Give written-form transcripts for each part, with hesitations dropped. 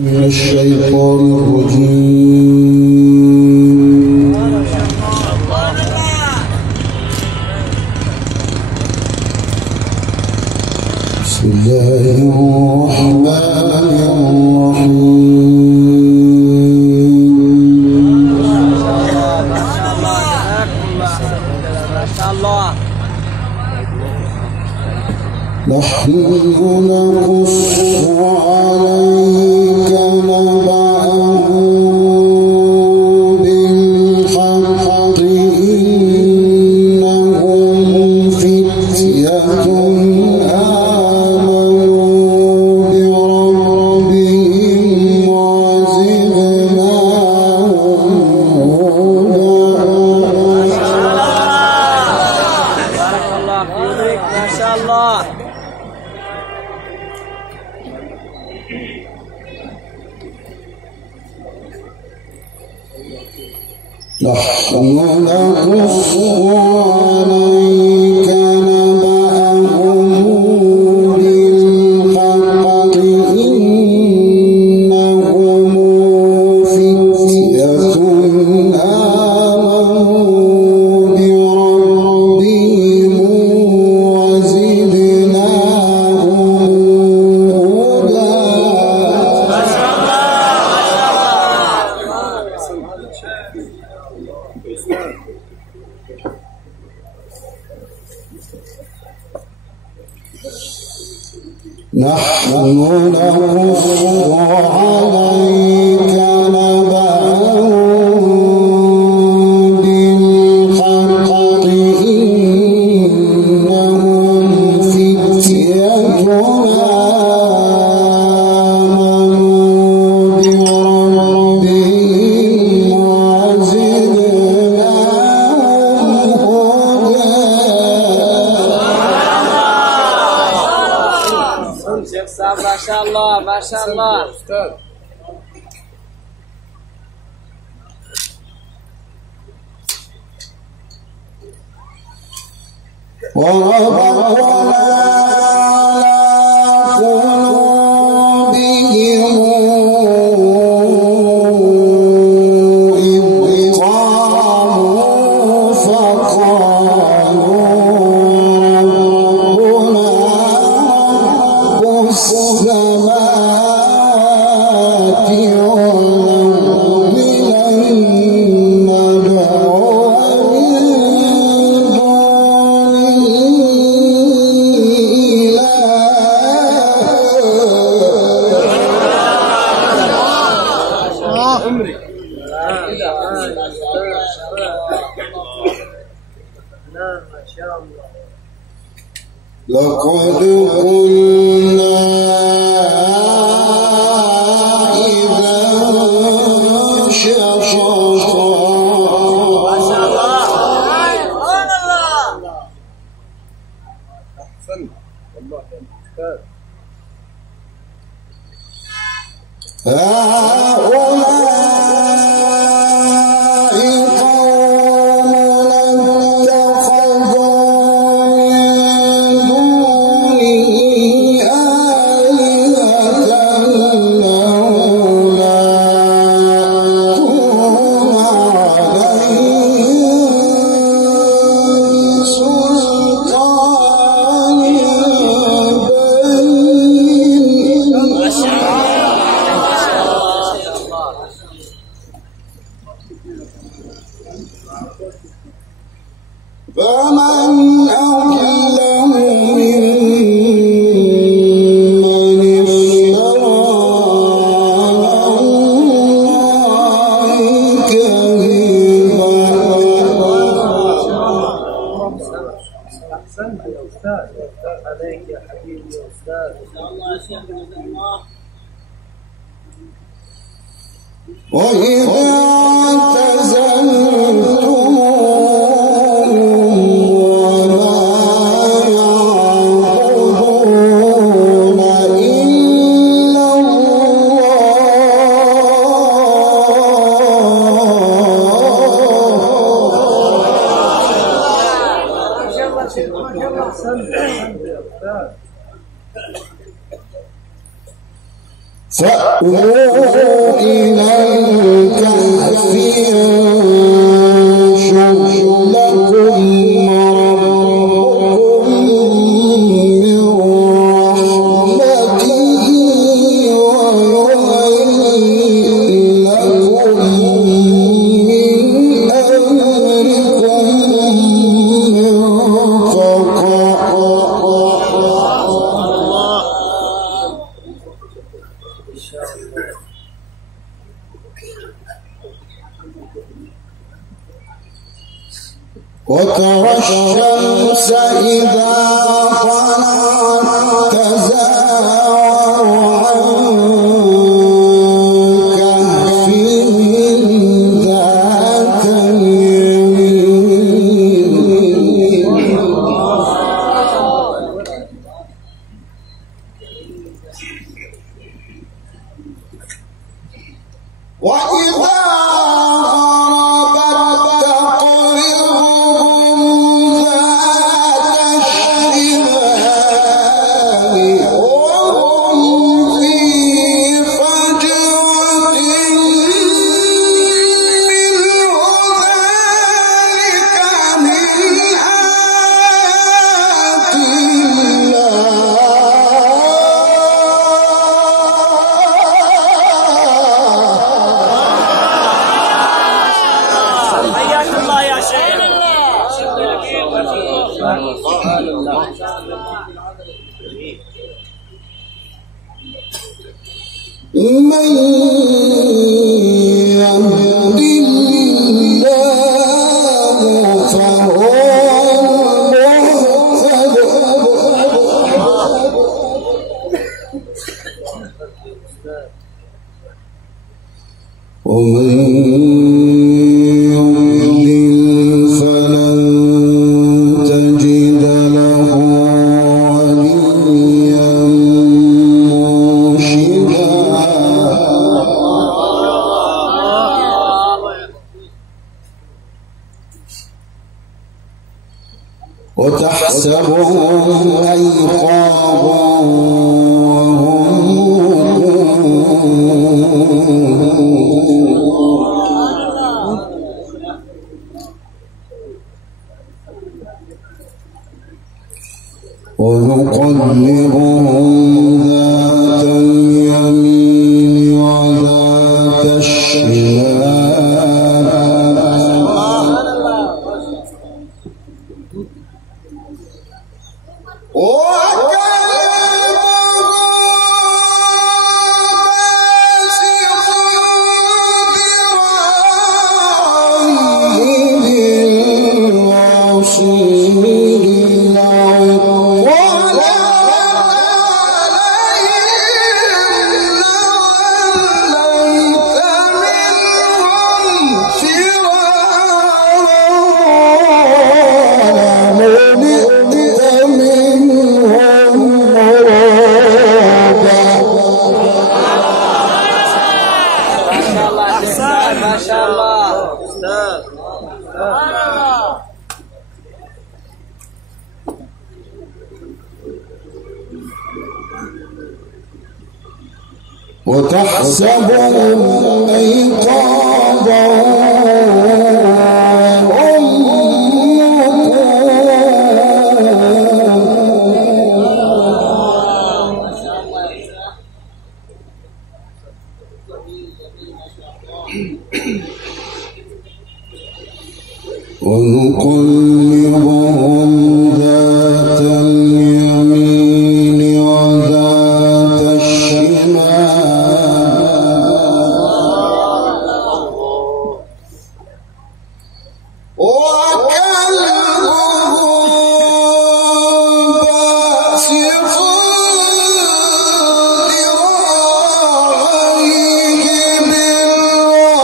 من الشيطان الرجيم. بسم الله الرحمن الرحيم. نحن نقص عليك نبأهم بالحق إنهم فتية آمنوا بربهم وزدناهم هدى. ما شاء الله. نحن نقص عليك نبأهم بالحق إنهم فتية آمنوا بربهم وزدناهم هدى. نحن نقص عليك نبأهم بالحق إنهم فتية آمنوا بربهم وزدناهم هدى. ما شاء الله ما شاء الله. وربطنا على قلوبهم إذ قاموا فقالوا ربنا رب السماوات والأرض لن ندعو من لقد قلنا إذا شططا. ما شاء الله. سبحان الله. أحسنت والله يا أستاذ. هؤلاء قومنا اتخذوا من دونه آلهة لولا يأتون عليهم بسلطان بين. ما شاء الله. فمن أظلم ممن افترى على الله كذبا. أحسنت يا أستاذ. عليك يا حبيبي يا أستاذ. وإذا اعتزلتموهم وما يعبدون إلا الله أحسنت يا أستاذ. فأتوا فأووا إلى الكهف ينشر لكم ربكم من رحمته ويهيئ لكم من أمركم وترى الشمس إذا طلعت تزاور عن كهفهم ذات اليمين وإذا غربت تقرضهم ذات الشمال وهم في فجوة منه ذلك من آيات حياك الله يا شيخ. من يهد الله فهو المهتد ومن يضلل فلن تجد له وليا مرشدا وتحسبهم أيقاظا ونقلبهم ذات اليمين وذات الشمال ما شاء الله. وتحسبهم أيقاظا ونقلبهم ذات اليمين وذات الشمال وكلبهم باسط ذراعيه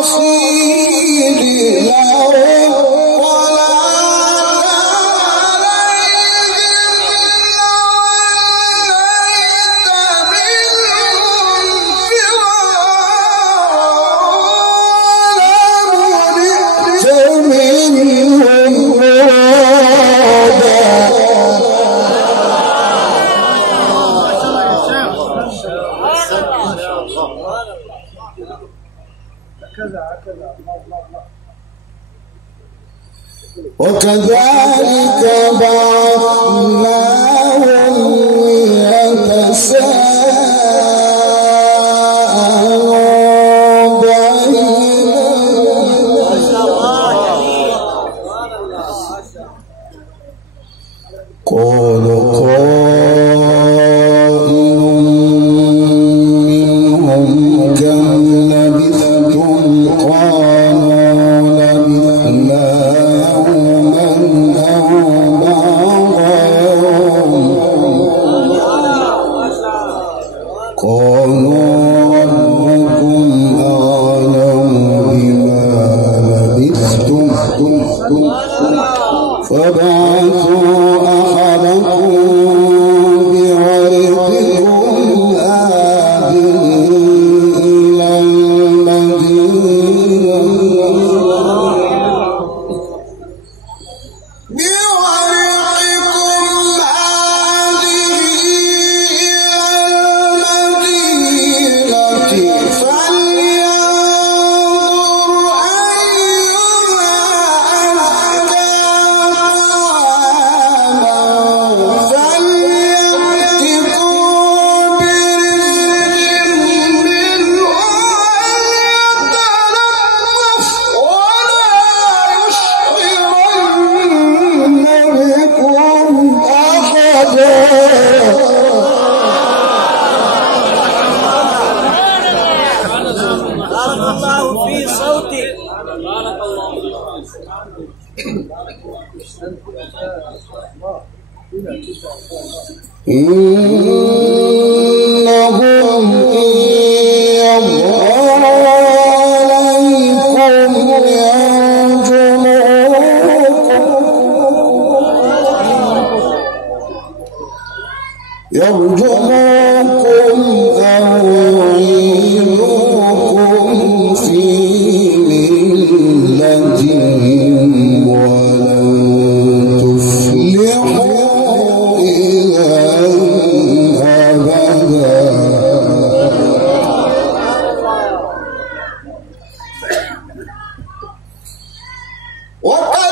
بالوصيد لهم ولا وكذلك بعثناهم ليتساءلوا بينهم قال قائل منهم كم لبثتم قالوا لبثنا يوما أو بعض يوم قالوا ربكم أعلم بما لبثتم فبعثوا أحدكم بورقكم هذه إلى المدينة إنهم إن يظهروا عليكم يرجموكم أو يعيدوكم في ملتهم ولن تفلحوا إذا أبدا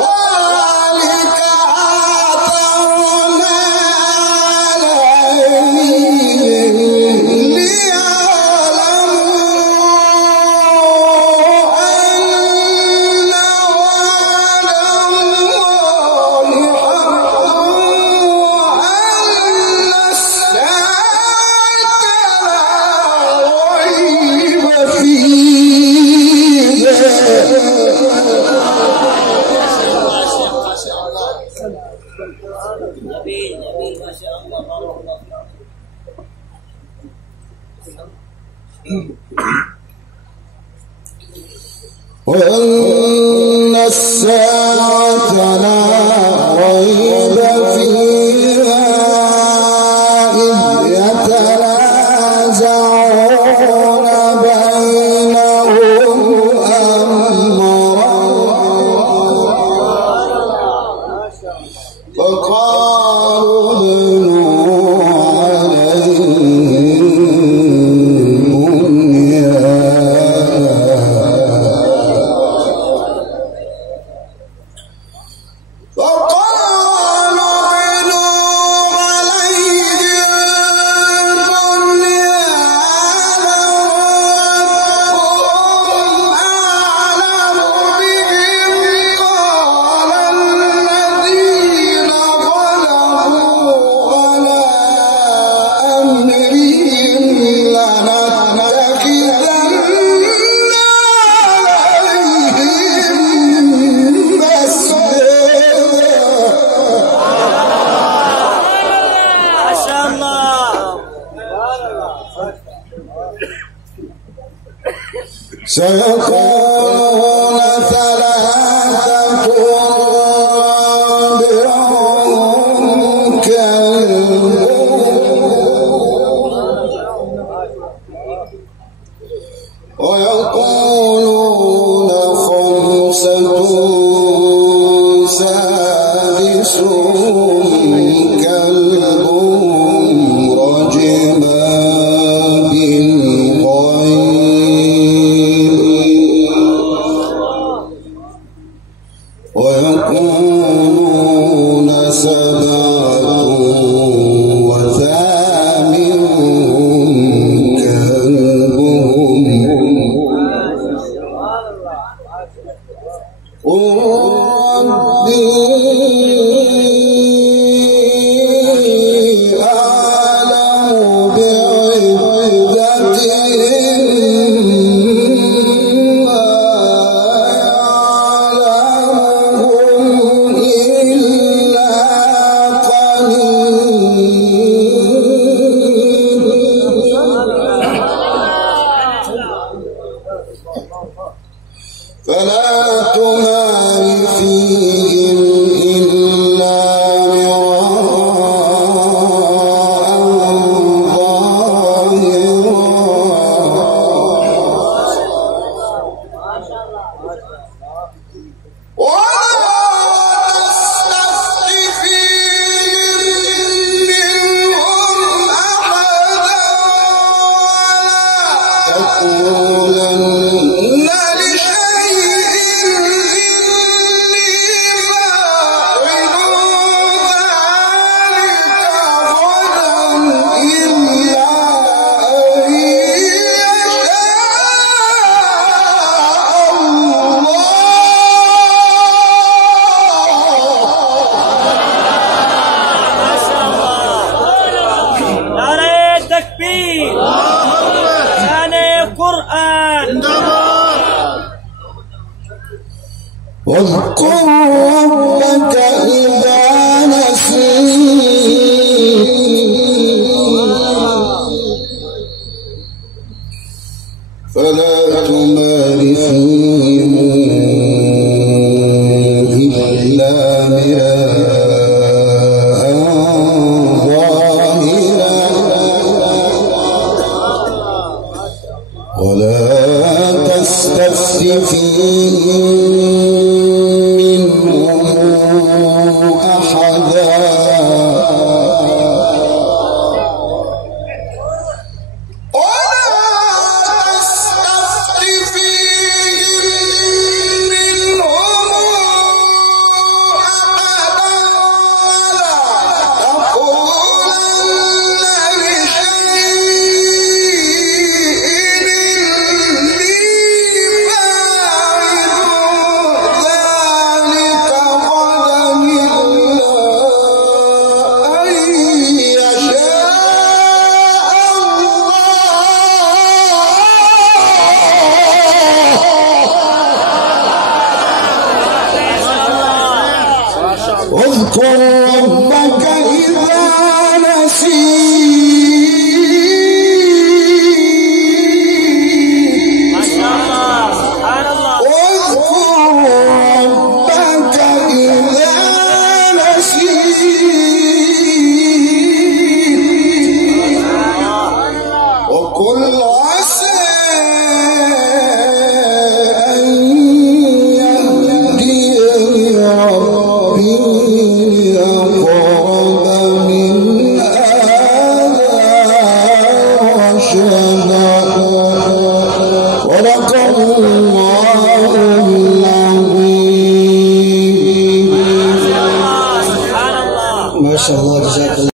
وكذلك عثرنا عليهم ليعلموا أن وعد الله حق وأن الساعة لا ريب وأن الساعة لا ريب فيها إذ يتنازعون بينهم أمرهم فقالوا ابنوا عليهم سيكون ثلاثة رابعهم كلبهم ويقولون خمسة سادسهم كلبهم رجما بالغيب فلا تمار فيهم إلا مراء ظاهرا ولا تستفت فيهم منهم أحدا ولا تقولن واذكر ربك إذا نسيت فلا تمار فيهم إلا مراء ظاهرا ولا تستفت فيهم واذكر ربك إذا نسيت ما شاء الله سبحان الله واذكر ربك إذا نسيت وقل